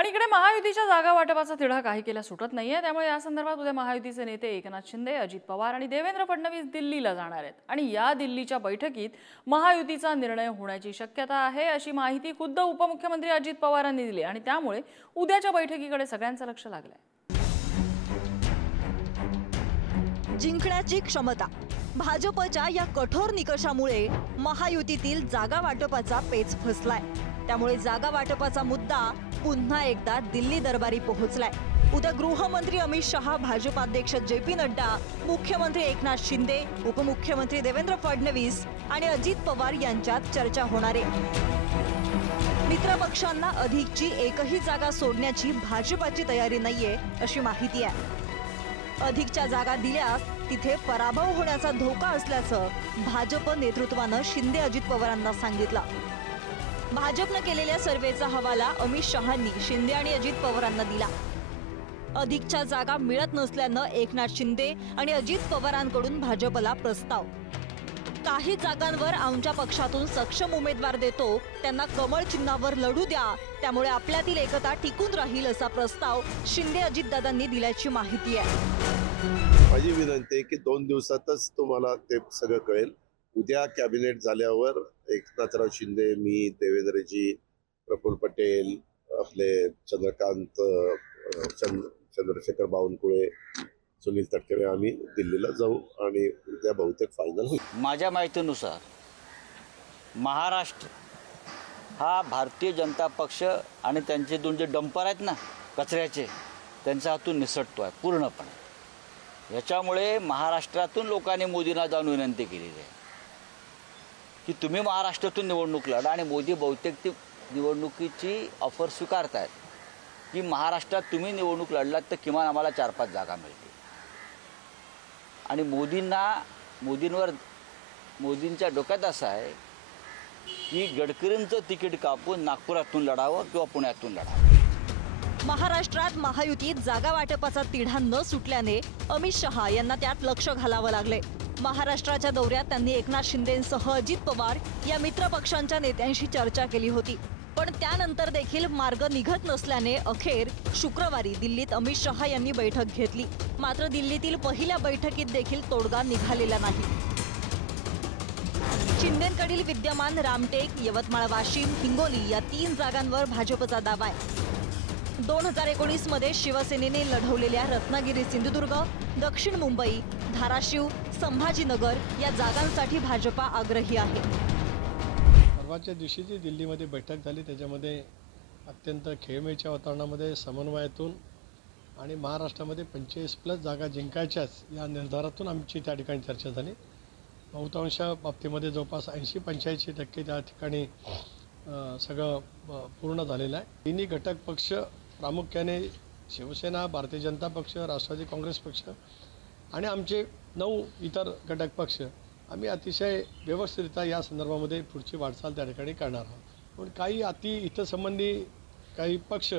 आणि इकडे महायुतीच्या जागा वाटपाचा तिढा काही केल्या सुटत नाहीये। त्यामुळे या संदर्भात उद्या महायुतीचे नेते एकनाथ शिंदे, अजित पवार आणि देवेंद्र फडणवीस दिल्लीला जाणार आहेत आणि या दिल्लीच्या बैठकीत महायुतीचा निर्णय होण्याची शक्यता आहे, अशी माहिती खुद्द उपमुख्यमंत्री अजित पवारांनी दिली आणि त्यामुळे उद्याच्या बैठकीकडे सगळ्यांचं लक्ष लागलंय। जिंकण्याची क्षमता भाजपच्या या कठोर निकषामुळे महायुतीतील जागा वाटपाचा पेच फसलाय। त्यामुळे जागा वाटपाचा मुद्दा पुन्हा एकदा दिल्ली दरबारी पोहोचलाय। उद्या गृहमंत्री अमित शहा, भाजपाध्यक्ष जे.पी. नड्डा, मुख्यमंत्री एकनाथ शिंदे, उपमुख्यमंत्री देवेंद्र फडणवीस आणि अजित पवार यांच्यात चर्चा होणार आहे। मित्रपक्षांना अधिकची एकही जागा सोडण्याची भाजपाची तयारी नाहीये, अशी माहिती आहे। अधिकच्या जागा दिल्यास तिथे पराभव होण्याचा धोका असल्याचं भाजप नेतृत्वानं शिंदे अजित पवारांना सांगितलं। भाजपनं केलेल्या सर्वेचा हवाला अमित शहांनी शिंदे आणि अजित पवारांना दिला। अधिकच्या जागा मिळत नसल्यानं एकनाथ शिंदे आणि अजित पवारांकडून भाजपला प्रस्ताव, काही जागांवर आमच्या पक्षातून सक्षम उमेदवार देतो, त्यांना कमळ चिन्हावर लढू द्या, त्यामुळे आपल्यातील एकता टिकून राहील, असा प्रस्ताव शिंदे अजितदादांनी दिल्याची माहिती आहे। माझी विनंती आहे की 2 दिवसातच तुम्हाला ते सगळं कळेल। उद्या कॅबिनेट झाल्यावर एकनाथराव शिंदे, मी, देवेंद्रजी, प्रफुल्ल पटेल, आपले चंद्रकांत, चंद्रशेखर बावनकुळे, सुनील तटकरे आम्ही दिल्लीला जाऊ आणि उद्या बहुतेक फायनल होईल। माझ्या माहितीनुसार महाराष्ट्र हा भारतीय जनता पक्ष आणि त्यांचे 2 जे डंपर आहेत ना कचऱ्याचे, त्यांच्या हातून निसटतो आहे पूर्णपणे। याच्यामुळे महाराष्ट्रातून लोकांनी मोदींना जाऊन विनंती केलेली आहे की तुम्ही महाराष्ट्रातून निवडणूक लढा आणि मोदी बहुतेक ती निवडणुकीची ऑफर स्वीकारतायत की महाराष्ट्रात तुम्ही निवडणूक लढलात तर किमान आम्हाला 4-5 जागा मिळतील। आणि मोदींच्या डोक्यात असं आहे की गडकरींचं तिकीट कापून नागपुरातून लढावं किंवा पुण्यातून लढावं। महाराष्ट्रात महायुतीत जागा वाटपाचा तिढा न सुटल्याने अमित शहा यांना त्यात लक्ष घालावं लागले। महाराष्ट्राच्या दौऱ्यात त्यांनी एकनाथ शिंदेंसह अजित पवार या मित्र पक्षांच्या नेत्यांशी चर्चा केली होती, पण त्यानंतर देखील मार्ग निघत नसल्याने अखेर शुक्रवारी दिल्लीत अमित शहा यांनी बैठक घेतली। मात्र दिल्लीतील पहिल्या बैठकीत देखील तोडगा निघालेला नाही। शिंदेंकडील विद्यमान रामटेक, यवतमाळ, वाशिम, हिंगोली या 3 जागांवर भाजपचा दावा आहे। 2019 मध्ये शिवसेनेने लढवलेल्या रत्नागिरी, सिंधुदुर्ग, दक्षिण मुंबई, धाराशिव, संभाजीनगर या जागांसाठी भाजपा आग्रही आहे। परवाच्या दिवशी जी दिल्लीमध्ये बैठक झाली त्याच्यामध्ये अत्यंत खेळमेळीच्या वातावरणामध्ये समन्वयातून आणि महाराष्ट्रामध्ये 45+ जागा जिंकायच्याच या निर्धारातून आमची त्या ठिकाणी चर्चा झाली। बहुतांश बाबतीमध्ये जवळपास 80-85% त्या ठिकाणी सगळं पूर्ण झालेलं आहे। तिन्ही घटक पक्ष प्रामुख्याने शिवसेना, भारतीय जनता पक्ष, राष्ट्रवादी काँग्रेस पक्ष आणि आमचे 9 इतर घटक पक्ष आम्ही अतिशय व्यवस्थितरित्या या संदर्भामध्ये पुढची वाटचाल त्या ठिकाणी करणार आहोत। पण काही हितसंबंधी काही पक्ष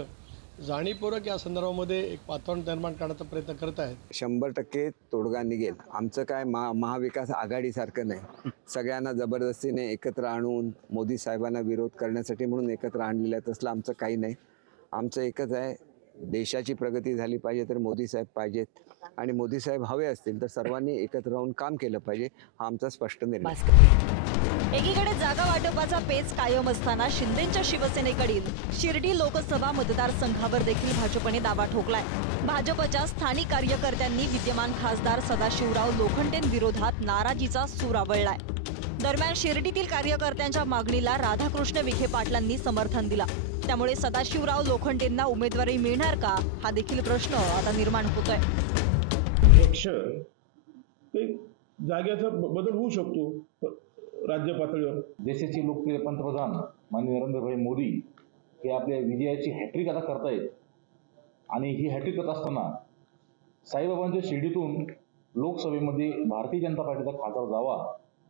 जाणीवपूर्वक या संदर्भामध्ये एक वातावरण निर्माण करण्याचा प्रयत्न करत आहेत। 100% तोडगा निघेल। आमचं काय महाविकास आघाडीसारखं नाही, सगळ्यांना जबरदस्तीने एकत्र आणून मोदी साहेबांना विरोध करण्यासाठी म्हणून एकत्र आणलेलं आहे, तसलं आमचं काही नाही। आमचं एकच आहे, देशाची प्रगती झाली पाहिजे तर मोदी साहेब पाहिजेत आणि मोदी साहेब हवे असतील तर सर्वांनी एकत्र राहून काम केलं पाहिजे, हा आमचा स्पष्ट निर्णय। एकीकडे जागा वाटपाचा पेच कायम असताना शिंदेंच्या शिवसेनेकडील शिर्डी लोकसभा मतदारसंघावर देखील भाजपने दावा ठोकलाय। भाजपच्या स्थानिक कार्यकर्त्यांनी विद्यमान खासदार सदाशिवराव लोखंडेंविरोधात नाराजीचा सूर आवळलाय। दरम्यान शिर्डीतील कार्यकर्त्यांच्या मागणीला राधाकृष्ण विखे पाटलांनी समर्थन दिला। त्यामुळे सदाशिवराव लोखंडेंना उमेदवारी मिळणार का, हा देखील प्रश्न आता निर्माण होतोय। पक्ष जागेचा बदल होऊ शकतो राज्य पातळीवर। देशाचे लोकप्रिय पंतप्रधान माननीय नरेंद्रभाई मोदी हे आपल्या विजयाची हॅट्रिक आता करतायत आणि ही हॅट्रिक करत असताना साईबाबांच्या शिर्डीतून लोकसभेमध्ये भारतीय जनता पार्टीचा खासदार जावा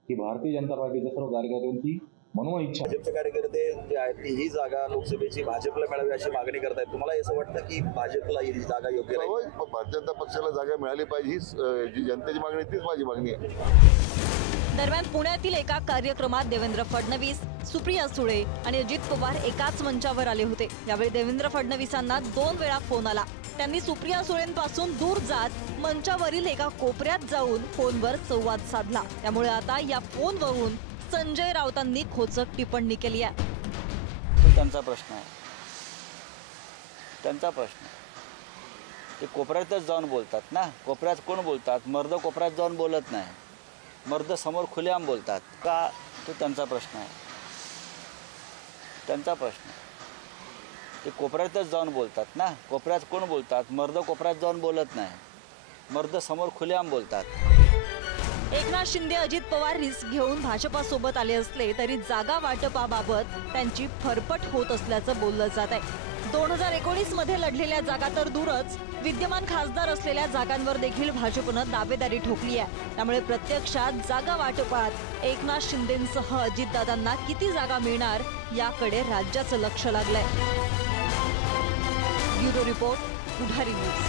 ही भारतीय जनता पार्टीच्या सर्व कार्यकर्त्यांची मनोमन इच्छा। भाजपचे कार्यकर्ते जे आहेत ही जागा लोकसभेची भाजपला मिळावी अशी मागणी करतायत। तुम्हाला असं वाटतं की भाजपला ही जागा योग्य राहील? भारतीय जनता पक्षाला जागा मिळाली पाहिजे, ही जी जनतेची मागणी तीच माझी मागणी आहे। दरम्यान पुण्यातील एका कार्यक्रमात देवेंद्र फडणवीस, सुप्रिया सुळे आणि अजित पवार एकाच मंचावर आले होते। यावेळी देवेंद्र फडणवीसांना 2 वेळा फोन आला। त्यांनी सुप्रिया सुळेंपासून दूर जात मंचावरील एका कोपऱ्यात जाऊन फोनवर संवाद साधला। त्यामुळे आता या फोनवरून संजय राऊतांनी खोचक टिप्पणी केली आहे। त्यांचा प्रश्न आहे, त्यांचा प्रश्न आहे। ते कोपऱ्यातच जाऊन बोलतात ना। कोपऱ्यात कोण बोलतात? मर्द कोपऱ्यात जाऊन बोलत नाही, मर्द समोर खुलेआम बोलतात का? तो त्यांचा प्रश्न आहे, त्यांचा प्रश्न आहे। ते कोपऱ्यातच जाऊन बोलतात ना। कोपऱ्यात कोण बोलतात? मर्द कोपऱ्यात जाऊन बोलत नाही, मर्द समोर खुलेआम बोलतात। एकनाथ शिंदे, अजित पवार रिस्क घेऊन भाजपासोबत आले असले तरी जागा वाटपाबाबत त्यांची फरफट होत असल्याचं बोललं जात आहे। 2019 मध्ये लढलेल्या जागा तर दूरच, विद्यमान खासदार असलेल्या जागांवर देखील भाजपनं दावेदारी ठोकली आहे। त्यामुळे प्रत्यक्षात जागा वाटपात एकनाथ शिंदेंसह अजितदादांना किती जागा मिळणार याकडे राज्याचं लक्ष लागलंय। ब्युरो रिपोर्ट, पुढारी न्यूज।